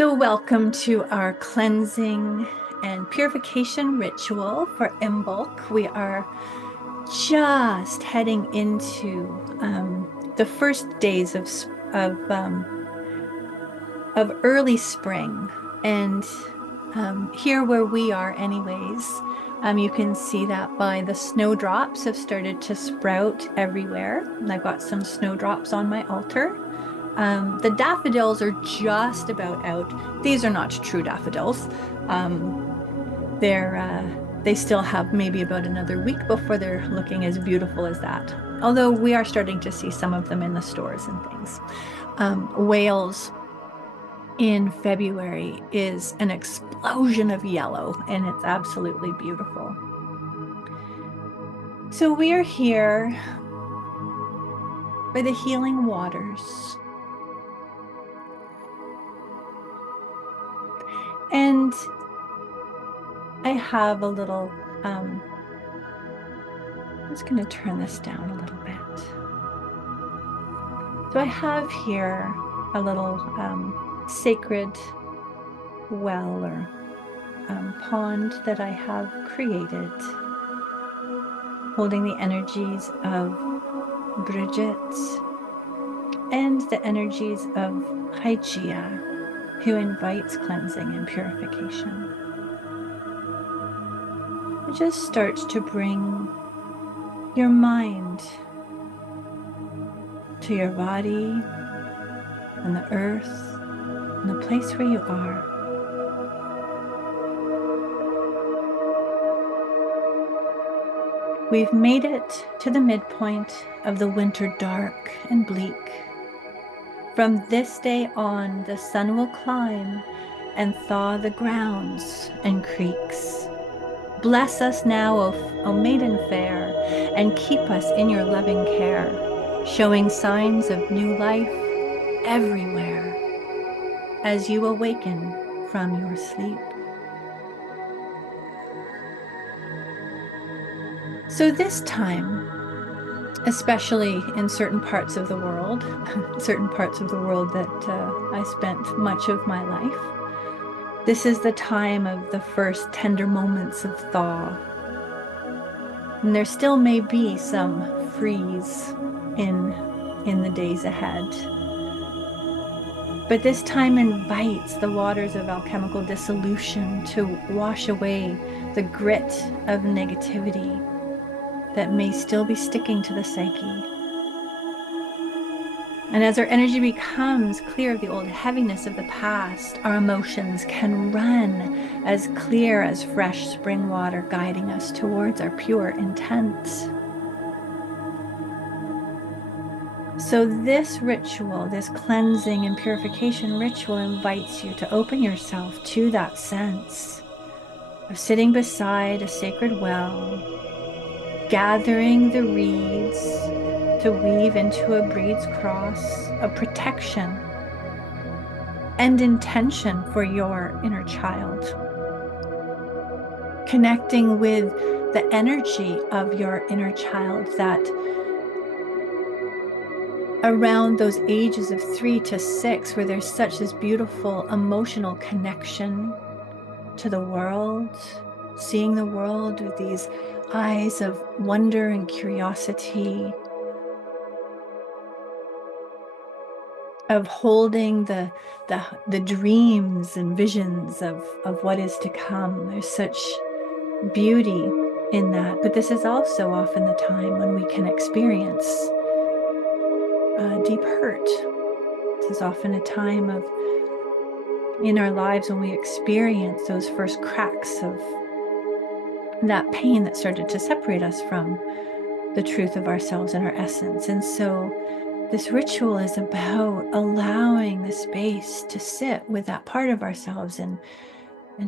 So welcome to our cleansing and purification ritual for Imbolc. We are just heading into the first days of early spring, and here where we are, anyways, you can see that by the snowdrops have started to sprout everywhere. And I've got some snowdrops on my altar. The daffodils are just about out. These are not true daffodils. They still have maybe about another week before they're looking as beautiful as that. Although we are starting to see some of them in the stores and things. Wales in February is an explosion of yellow, and it's absolutely beautiful. So we are here by the healing waters. And I have a little, I'm just going to turn this down a little bit. So I have here a little sacred well or pond that I have created, holding the energies of Brigid and the energies of Hygeia, who invites cleansing and purification. Just start to bring your mind to your body and the earth and the place where you are. We've made it to the midpoint of the winter dark and bleak. From this day on, the sun will climb and thaw the grounds and creeks. Bless us now, O maiden fair, and keep us in your loving care, showing signs of new life everywhere as you awaken from your sleep. So this time, especially in certain parts of the world, that I spent much of my life, this is the time of the first tender moments of thaw. And there still may be some freeze in the days ahead. But this time invites the waters of alchemical dissolution to wash away the grit of negativity that may still be sticking to the psyche. And as our energy becomes clear of the old heaviness of the past, our emotions can run as clear as fresh spring water, guiding us towards our pure intent. So this ritual, this cleansing and purification ritual, invites you to open yourself to that sense of sitting beside a sacred well, gathering the reeds to weave into a Brigid's cross of protection and intention for your inner child. Connecting with the energy of your inner child that around those ages of 3 to 6, where there's such this beautiful emotional connection to the world, seeing the world with these eyes of wonder and curiosity, of holding the dreams and visions of what is to come. There's such beauty in that. But this is also often the time when we can experience deep hurt. This is often a time in our lives when we experience those first cracks of that pain that started to separate us from the truth of ourselves and our essence. And so this ritual is about allowing the space to sit with that part of ourselves and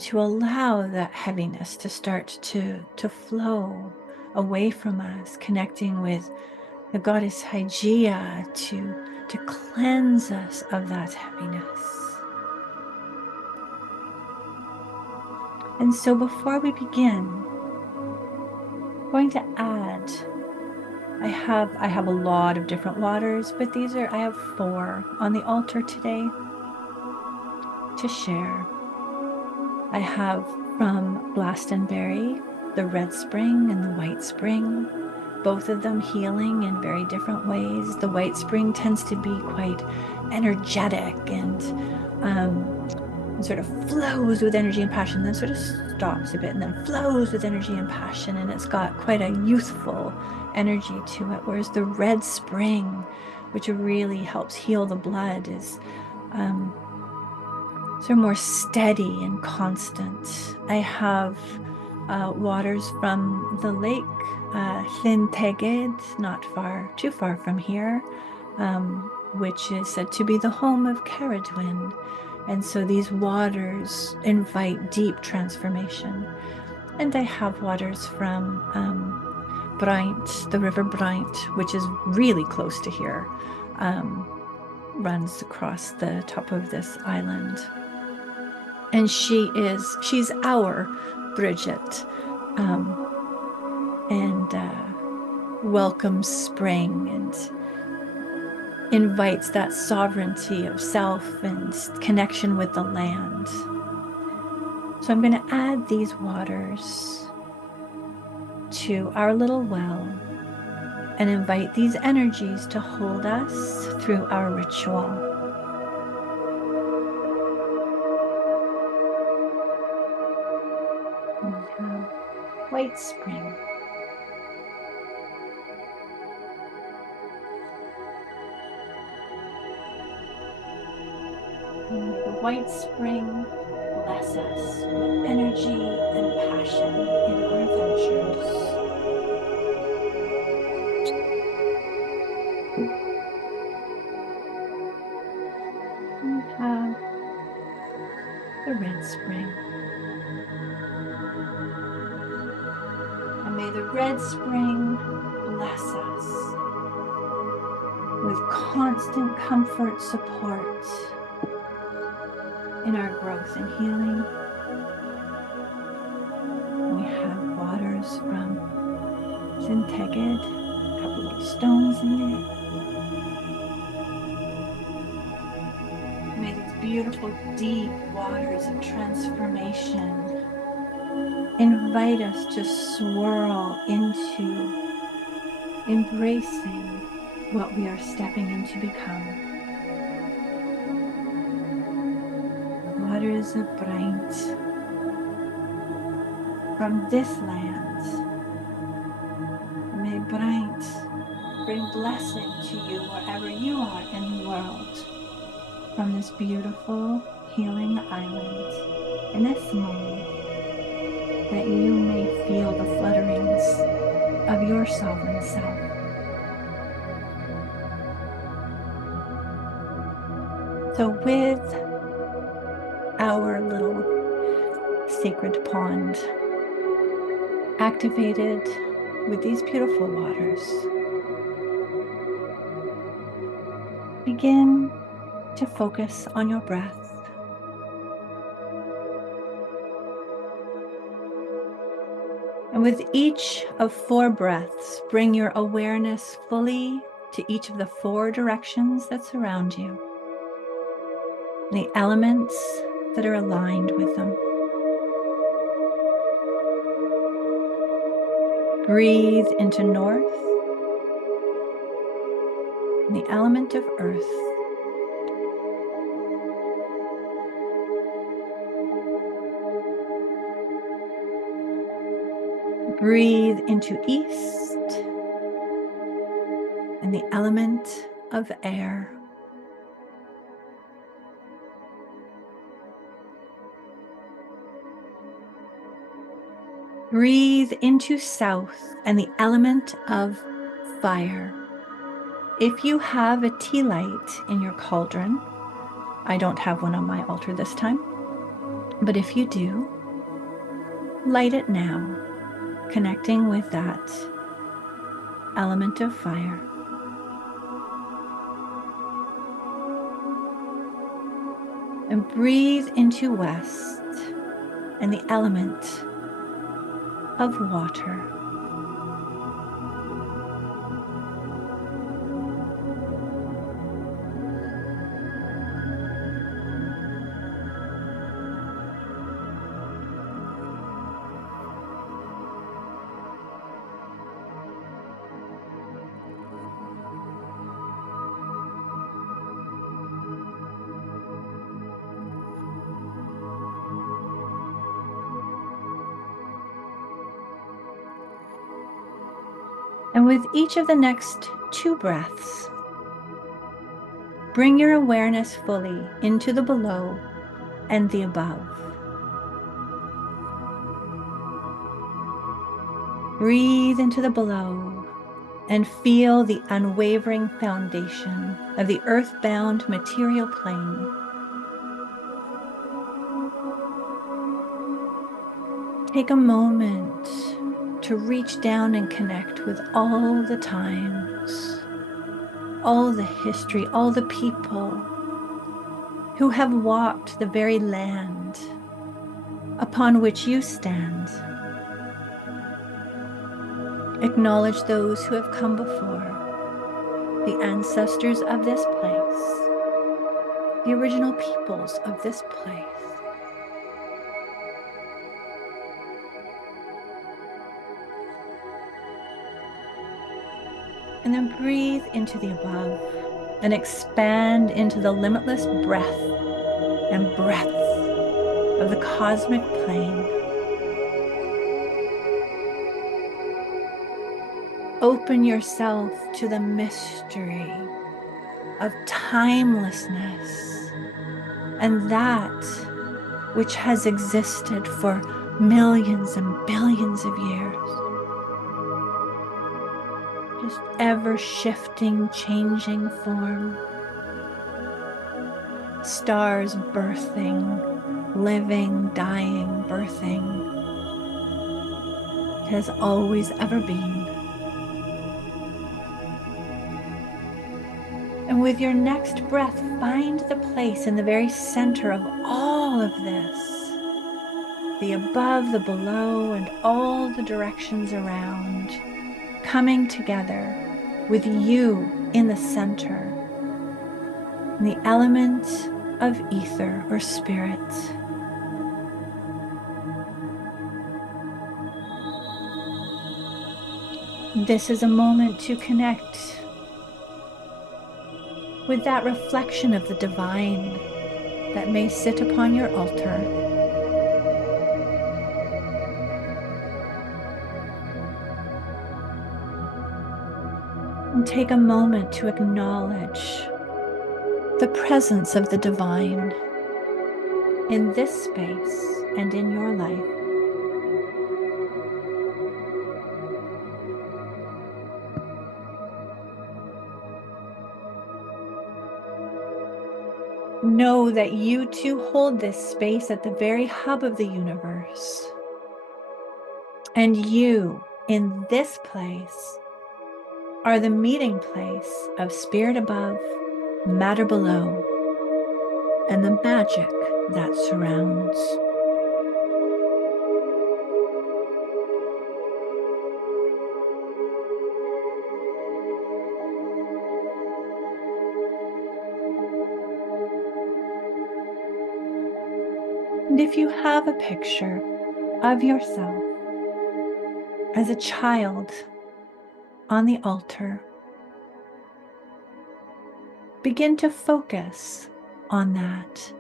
to allow that heaviness to start to flow away from us, connecting with the goddess Hygeia to cleanse us of that heaviness. And so before we begin, I'm going to add, I have a lot of different waters, but I have 4 on the altar today to share. I have from Glastonbury, the red spring and the white spring, both of them healing in very different ways. The white spring tends to be quite energetic and sort of flows with energy and passion, then sort of stops a bit and then flows with energy and passion. And it's got quite a youthful energy to it. Whereas the red spring, which really helps heal the blood, is sort of more steady and constant. I have waters from the lake, Llyn, not too far from here, which is said to be the home of Ceridwen. And so these waters invite deep transformation. And I have waters from Braint, the river Braint, which is really close to here, runs across the top of this island. And she's our Brigid, and welcomes spring and invites that sovereignty of self and connection with the land. So I'm going to add these waters to our little well and invite these energies to hold us through our ritual. We have white spring. And may the white spring bless us with energy and passion in our adventures. We have the red spring. And may the red spring bless us with constant comfort, support in our growth and healing. We have waters from Llyn, a couple of stones in there. May these beautiful deep waters of transformation invite us to swirl into embracing what we are stepping into become. Waters of Braint from this land. May Braint bring blessing to you wherever you are in the world from this beautiful healing island in this moment, that you may feel the flutterings of your sovereign self. So with our little sacred pond activated with these beautiful waters, begin to focus on your breath. And with each of 4 breaths, bring your awareness fully to each of the 4 directions that surround you, the elements that are aligned with them. Breathe into north, the element of earth. Breathe into east and the element of air. Breathe into south and the element of fire. If you have a tea light in your cauldron, I don't have one on my altar this time, but if you do, light it now, connecting with that element of fire. And breathe into west and the element of water. And with each of the next 2 breaths, bring your awareness fully into the below and the above. Breathe into the below and feel the unwavering foundation of the earthbound material plane. Take a moment to reach down and connect with all the times, all the history, all the people who have walked the very land upon which you stand. Acknowledge those who have come before, the ancestors of this place, the original peoples of this place. And then breathe into the above and expand into the limitless breath and breadth of the cosmic plane. Open yourself to the mystery of timelessness and that which has existed for millions and billions of years. Just ever shifting, changing form. Stars birthing, living, dying, birthing. It has always ever been. And with your next breath, find the place in the very center of all of this. The above, the below, and all the directions around, coming together with you in the center, in the element of ether or spirit. This is a moment to connect with that reflection of the divine that may sit upon your altar. And take a moment to acknowledge the presence of the divine in this space and in your life. Know that you too hold this space at the very hub of the universe. And you, in this place, are the meeting place of spirit above, matter below, and the magic that surrounds. And if you have a picture of yourself as a child on the altar, begin to focus on that.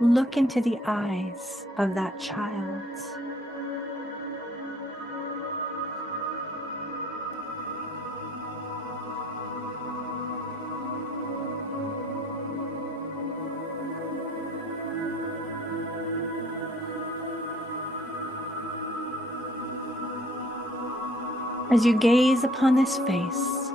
Look into the eyes of that child. As you gaze upon this face,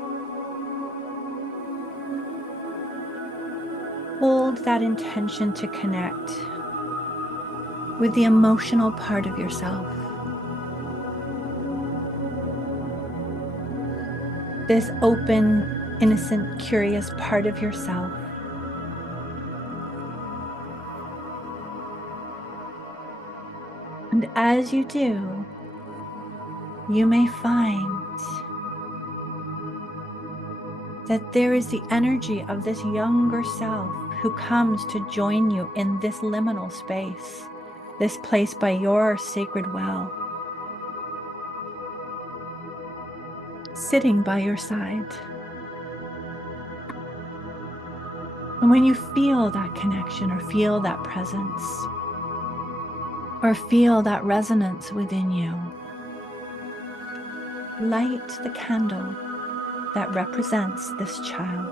hold that intention to connect with the emotional part of yourself. This open, innocent, curious part of yourself. And as you do, you may find that there is the energy of this younger self who comes to join you in this liminal space, this place by your sacred well, sitting by your side. And when you feel that connection or feel that presence or feel that resonance within you, light the candle that represents this child.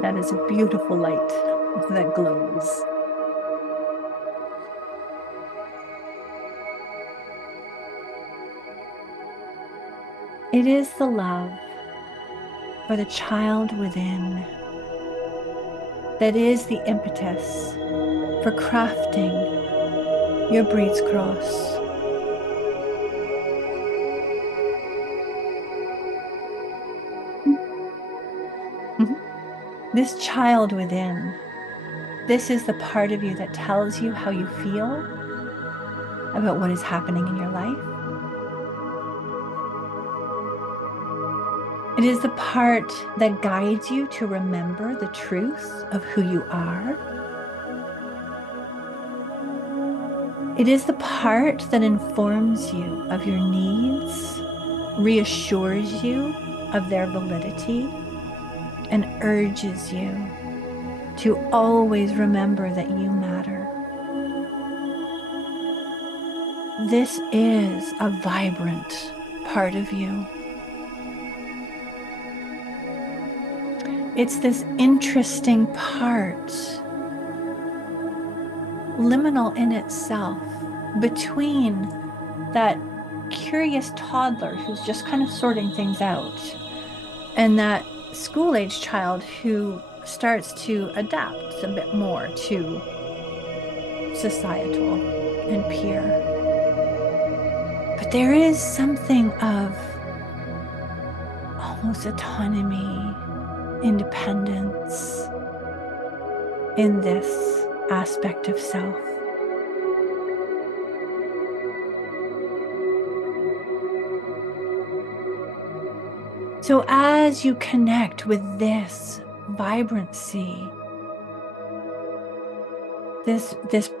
That is a beautiful light that glows. It is the love for the child within that is the impetus for crafting your Brigid's cross. This child within, this is the part of you that tells you how you feel about what is happening in your life. It is the part that guides you to remember the truth of who you are. It is the part that informs you of your needs, reassures you of their validity, and urges you to always remember that you matter. This is a vibrant part of you. It's this interesting part, liminal in itself, between that curious toddler who's just kind of sorting things out and that school-age child who starts to adapt a bit more to societal and peer. But there is something of almost autonomy, independence in this aspect of self. So as you connect with this vibrancy, this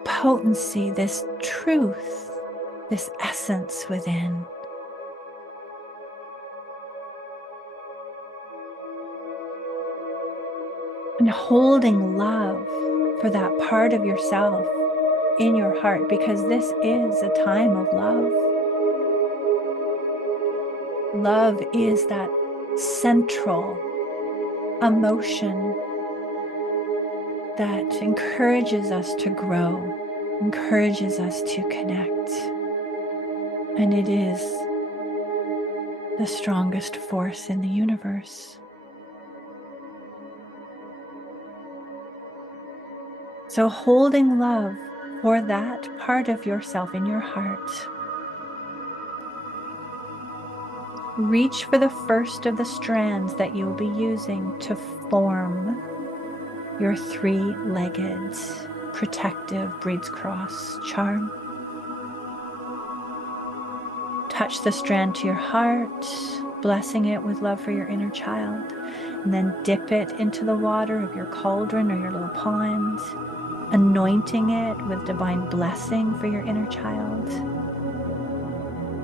potency, this truth, this essence within, and holding love for that part of yourself in your heart, because this is a time of love. Love is that central emotion that encourages us to grow, encourages us to connect. And it is the strongest force in the universe. So holding love for that part of yourself in your heart, reach for the first of the strands that you'll be using to form your three-legged protective Brigid's cross charm. Touch the strand to your heart, blessing it with love for your inner child, and then dip it into the water of your cauldron or your little pond, anointing it with divine blessing for your inner child,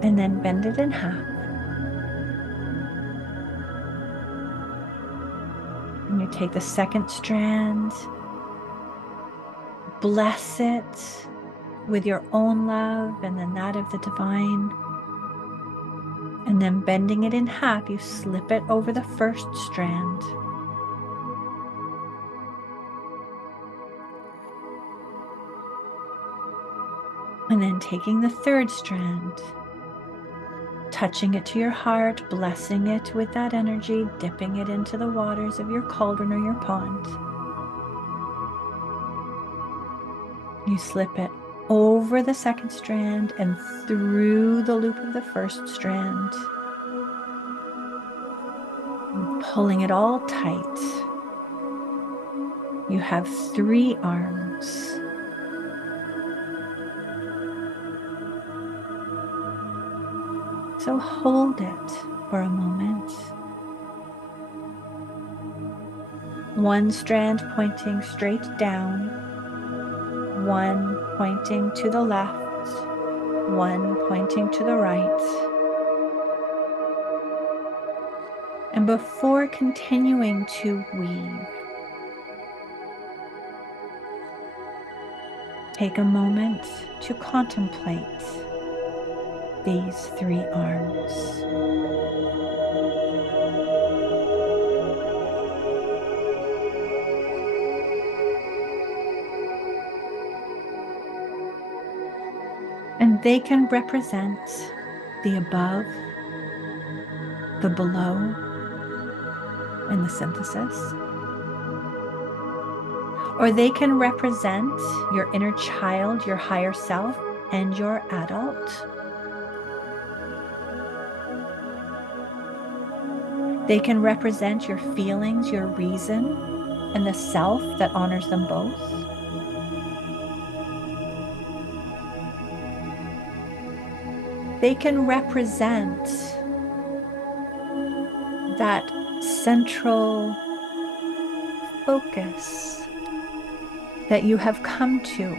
and then bend it in half. And you take the second strand, bless it with your own love and then that of the divine. And then bending it in half, you slip it over the first strand. And then taking the third strand, touching it to your heart, blessing it with that energy, dipping it into the waters of your cauldron or your pond. You slip it over the second strand and through the loop of the first strand, pulling it all tight. You have 3 arms. So hold it for a moment. One strand pointing straight down, one pointing to the left, one pointing to the right. And before continuing to weave, take a moment to contemplate these 3 arms. And they can represent the above, the below, and the synthesis. Or they can represent your inner child, your higher self, and your adult. They can represent your feelings, your reason, and the self that honors them both. They can represent that central focus that you have come to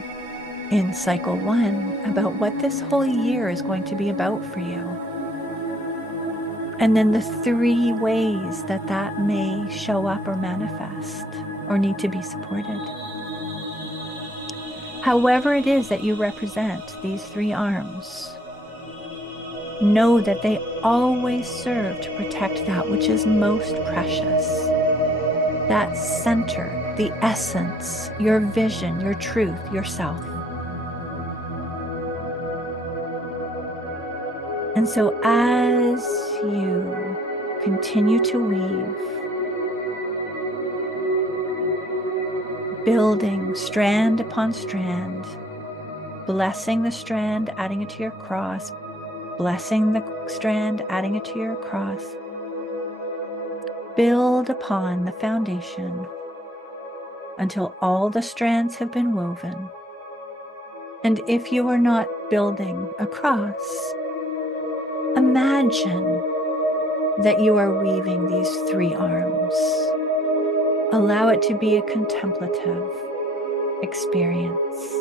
in cycle 1 about what this whole year is going to be about for you. And then the 3 ways that that may show up or manifest or need to be supported. However it is that you represent these 3 arms, know that they always serve to protect that which is most precious. That center, the essence, your vision, your truth, yourself. And so as you continue to weave, building strand upon strand, blessing the strand, adding it to your cross, blessing the strand, adding it to your cross, build upon the foundation until all the strands have been woven. And if you are not building a cross, imagine that you are weaving these 3 arms. Allow it to be a contemplative experience.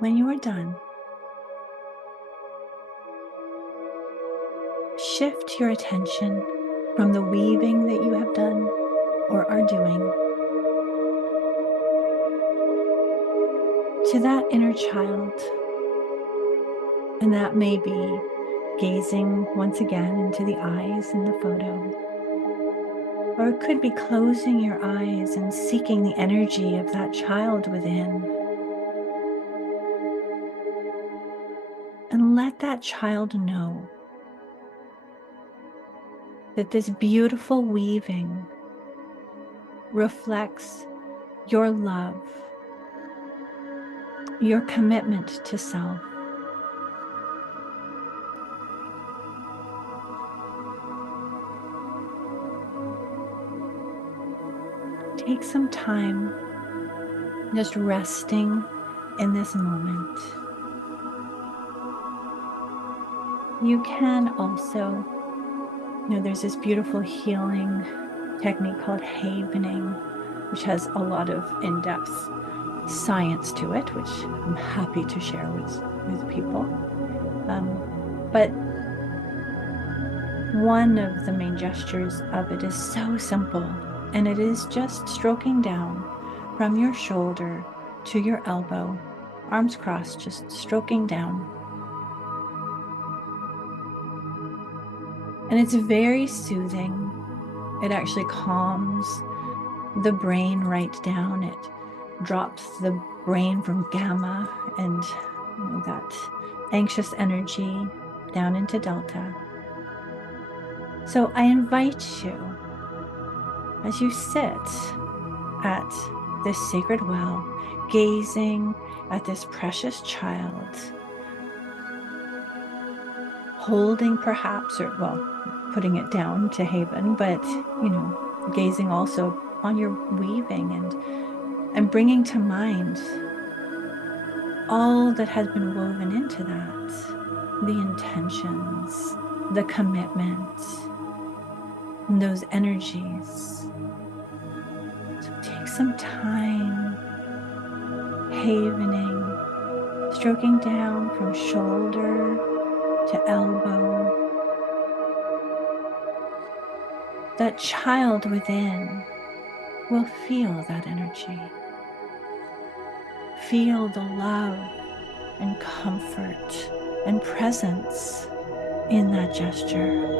when you are done, shift your attention from the weaving that you have done or are doing to that inner child. And that may be gazing once again into the eyes in the photo. Or it could be closing your eyes and seeking the energy of that child within. And let that child know that this beautiful weaving reflects your love, your commitment to self. Take some time just resting in this moment. You can also, there's this beautiful healing technique called havening, which has a lot of in-depth science to it, which I'm happy to share with people. But one of the main gestures of it is so simple, and it is just stroking down from your shoulder to your elbow, arms crossed, just stroking down. And it's very soothing. It actually calms the brain right down. It drops the brain from gamma and that anxious energy down into delta. So I invite you, as you sit at this sacred well, gazing at this precious child, holding perhaps, or putting it down to haven, but gazing also on your weaving and bringing to mind all that has been woven into that, the intentions, the commitment, and those energies. So take some time havening, stroking down from shoulder to elbow. That child within will feel that energy. Feel the love and comfort and presence in that gesture.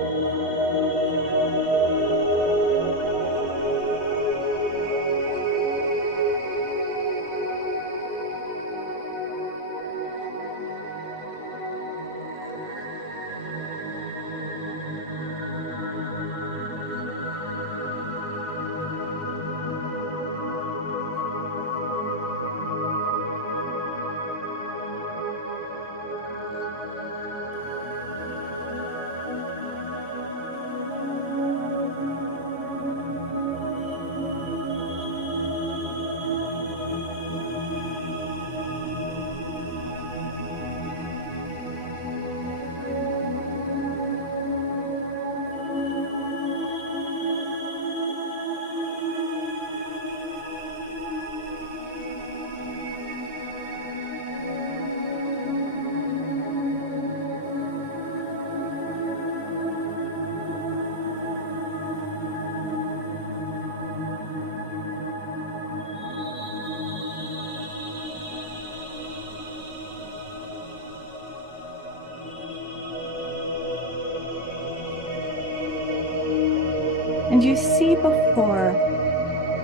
And you see before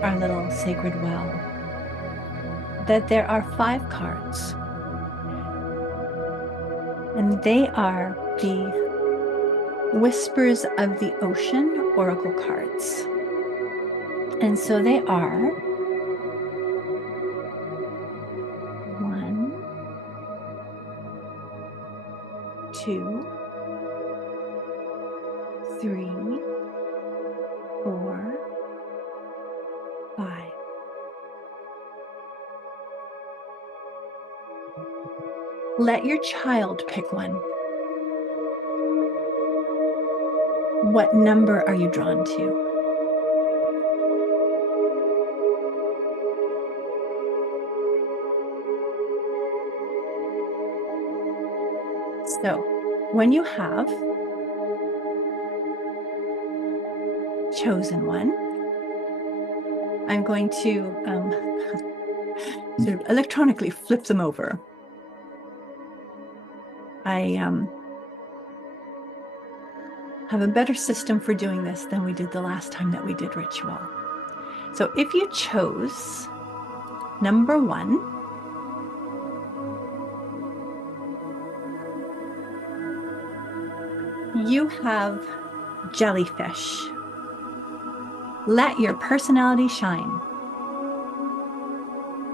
our little sacred well that there are 5 cards. And they are the Whispers of the Ocean Oracle cards. And so they are 1, 2, 3, 4, 5. Let your child pick one. What number are you drawn to? So when you have chosen one, I'm going to sort of electronically flip them over. I have a better system for doing this than we did the last time that we did ritual. So if you chose number 1, you have jellyfish. Let your personality shine.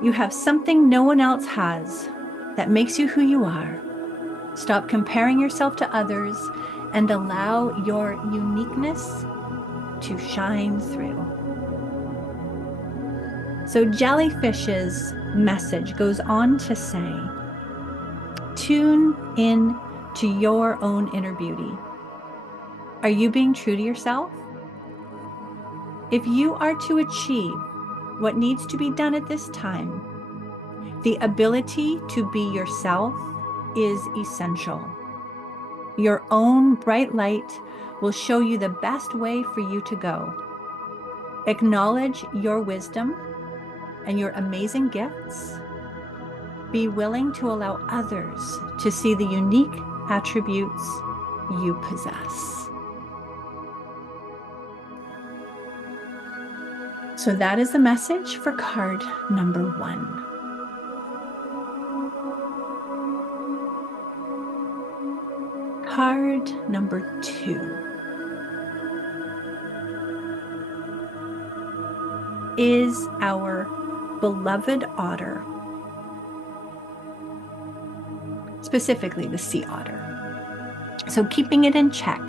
You have something no one else has that makes you who you are. Stop comparing yourself to others and allow your uniqueness to shine through. So jellyfish's message goes on to say, tune in to your own inner beauty. Are you being true to yourself? If you are to achieve what needs to be done at this time, the ability to be yourself is essential. Your own bright light will show you the best way for you to go. Acknowledge your wisdom and your amazing gifts. Be willing to allow others to see the unique attributes you possess. So that is the message for card number 1. Card number 2 is our beloved otter, specifically the sea otter. So keeping it in check.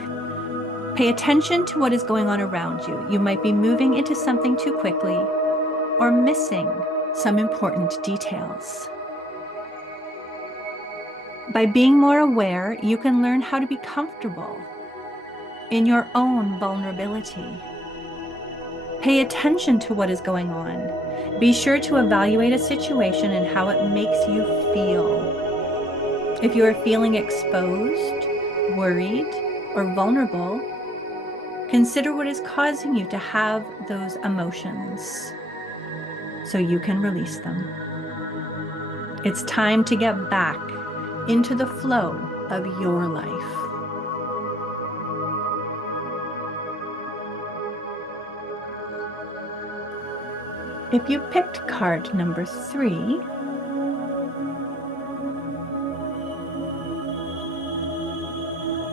Pay attention to what is going on around you. You might be moving into something too quickly or missing some important details. By being more aware, you can learn how to be comfortable in your own vulnerability. Pay attention to what is going on. Be sure to evaluate a situation and how it makes you feel. If you are feeling exposed, worried, or vulnerable, consider what is causing you to have those emotions so you can release them. It's time to get back into the flow of your life. If you picked card number 3,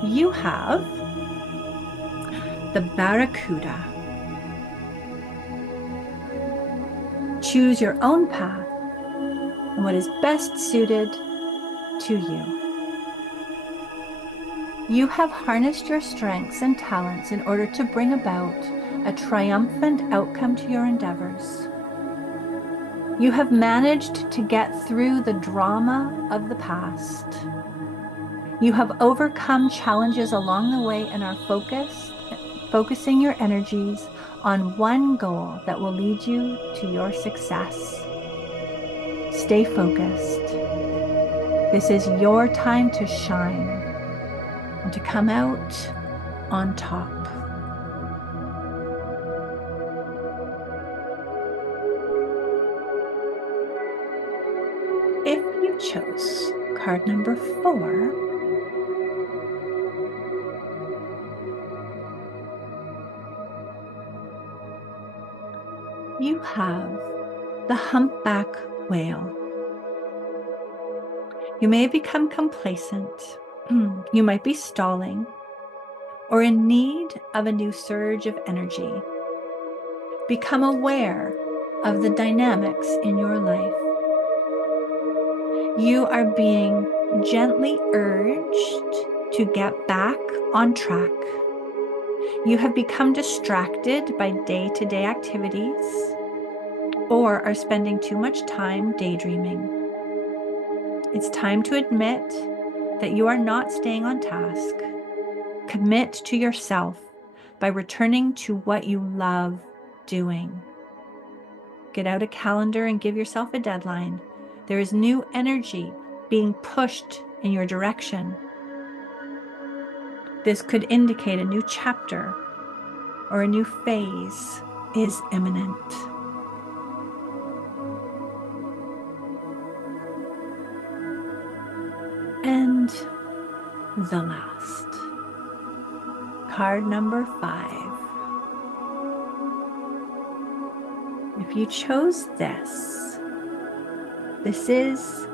you have the Barracuda. Choose your own path and what is best suited to you. You have harnessed your strengths and talents in order to bring about a triumphant outcome to your endeavors. You have managed to get through the drama of the past. You have overcome challenges along the way and are focusing your energies on one goal that will lead you to your success. Stay focused. This is your time to shine and to come out on top. If you chose card number 4, you have the humpback whale. You may have become complacent. You might be stalling or in need of a new surge of energy. Become aware of the dynamics in your life. You are being gently urged to get back on track. You have become distracted by day-to-day activities or are spending too much time daydreaming. It's time to admit that you are not staying on task. Commit to yourself by returning to what you love doing. Get out a calendar and give yourself a deadline. There is new energy being pushed in your direction. This could indicate a new chapter or a new phase is imminent. And the last, card number 5. If you chose this, this is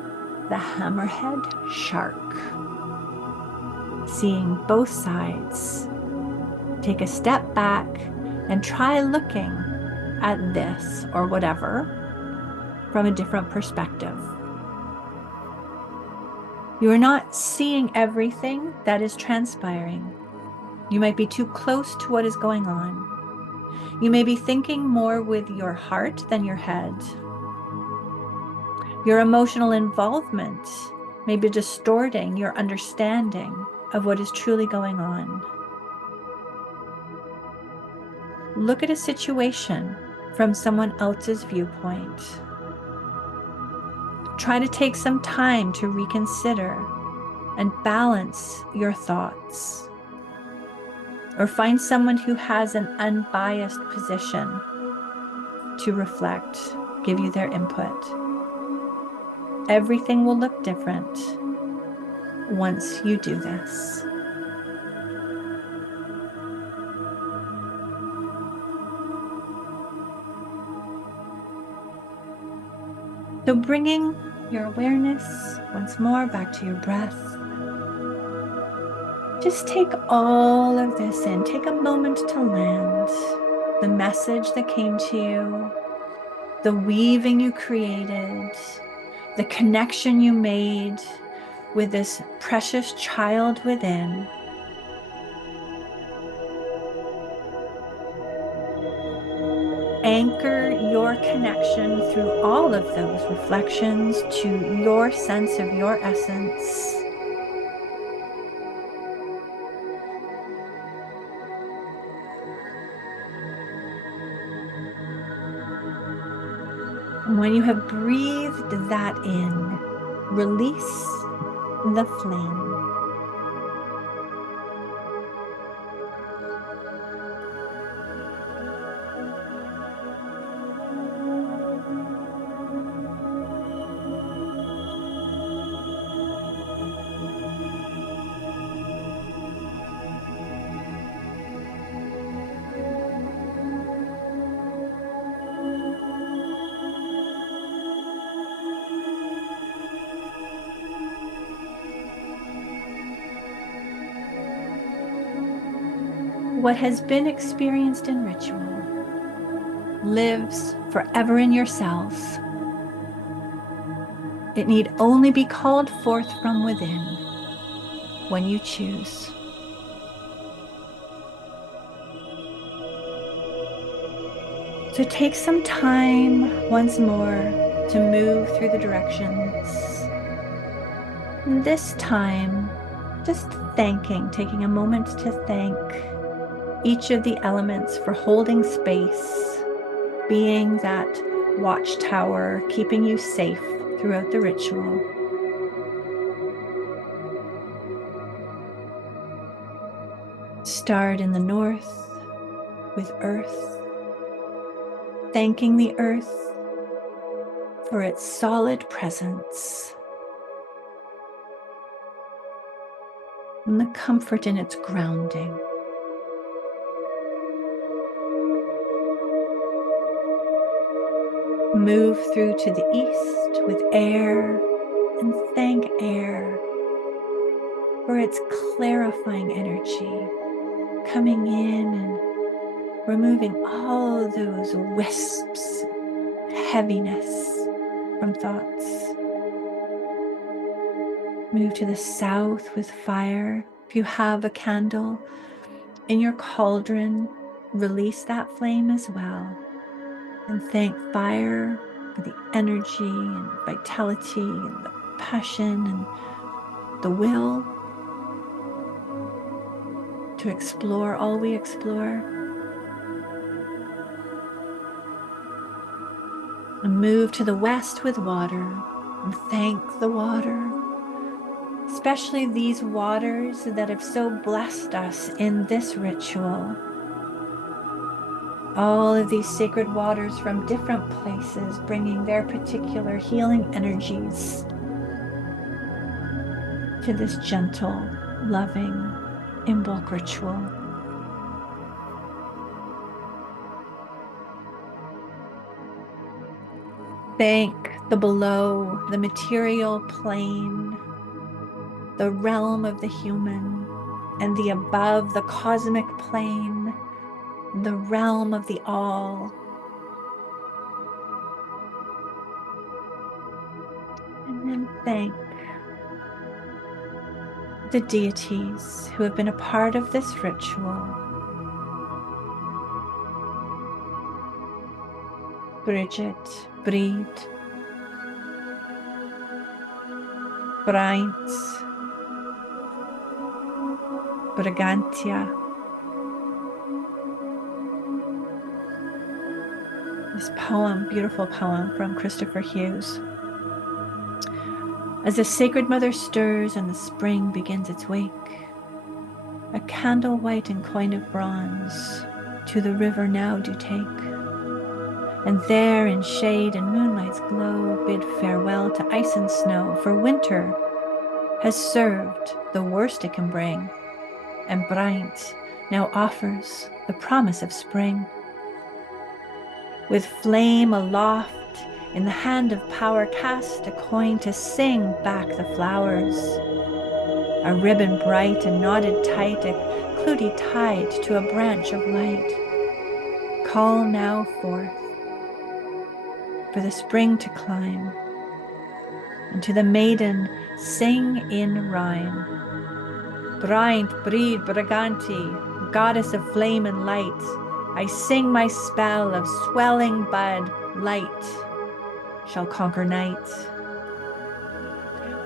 the hammerhead shark. Seeing both sides. Take a step back and try looking at this or whatever from a different perspective. You are not seeing everything that is transpiring. You might be too close to what is going on. You may be thinking more with your heart than your head. Your emotional involvement may be distorting your understanding of what is truly going on. Look at a situation from someone else's viewpoint. Try to take some time to reconsider and balance your thoughts. Or find someone who has an unbiased position to reflect, give you their input. Everything will look different once you do this. So bringing your awareness once more back to your breath. Just take all of this in. Take a moment to land. The message that came to you, the weaving you created, the connection you made with this precious child within. Anchor your connection through all of those reflections to your sense of your essence. And when you have breathed that in, release the flame. What has been experienced in ritual lives forever in your cells. It need only be called forth from within when you choose. So take some time once more to move through the directions. And this time, just taking a moment to thank each of the elements for holding space, being that watchtower, keeping you safe throughout the ritual. Start in the north with earth, thanking the earth for its solid presence and the comfort in its grounding. Move through to the east with air and thank air for its clarifying energy, coming in and removing all those wisps, heaviness from thoughts. Move to the south with fire. If you have a candle in your cauldron, release that flame as well. And thank fire for the energy and vitality and the passion and the will to explore all we explore. And move to the west with water and thank the water. especially these waters that have so blessed us in this ritual. All of these sacred waters from different places, bringing their particular healing energies to this gentle, loving Imbolc ritual. Thank the below, the material plane, the realm of the human, and the above, the cosmic plane, the realm of the all. And then thank the deities who have been a part of this ritual. Brigid, Brigid, Brigid, Brigantia. This poem, beautiful poem from Christopher Hughes. As the Sacred Mother stirs and the spring begins its wake, a candle white and coin of bronze to the river now do take, and there in shade and moonlight's glow bid farewell to ice and snow, for winter has served the worst it can bring, and bright now offers the promise of spring. With flame aloft, in the hand of power cast a coin to sing back the flowers. A ribbon bright and knotted tight, a clootie tied to a branch of light. Call now forth for the spring to climb, and to the maiden sing in rhyme. Brigid, Brigid, Briganti, goddess of flame and light, I sing my spell of swelling bud, light shall conquer night.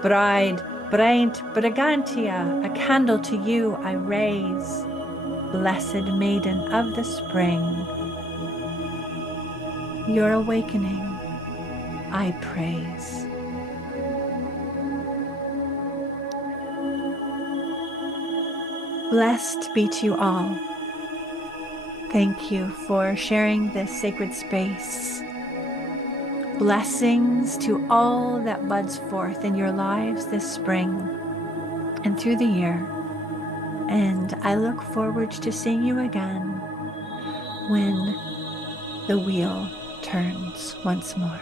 Bride, Brigid, Brigantia, a candle to you I raise, blessed maiden of the spring. Your awakening I praise. Blessed be to you all. Thank you for sharing this sacred space. Blessings to all that buds forth in your lives this spring and through the year. And I look forward to seeing you again when the wheel turns once more.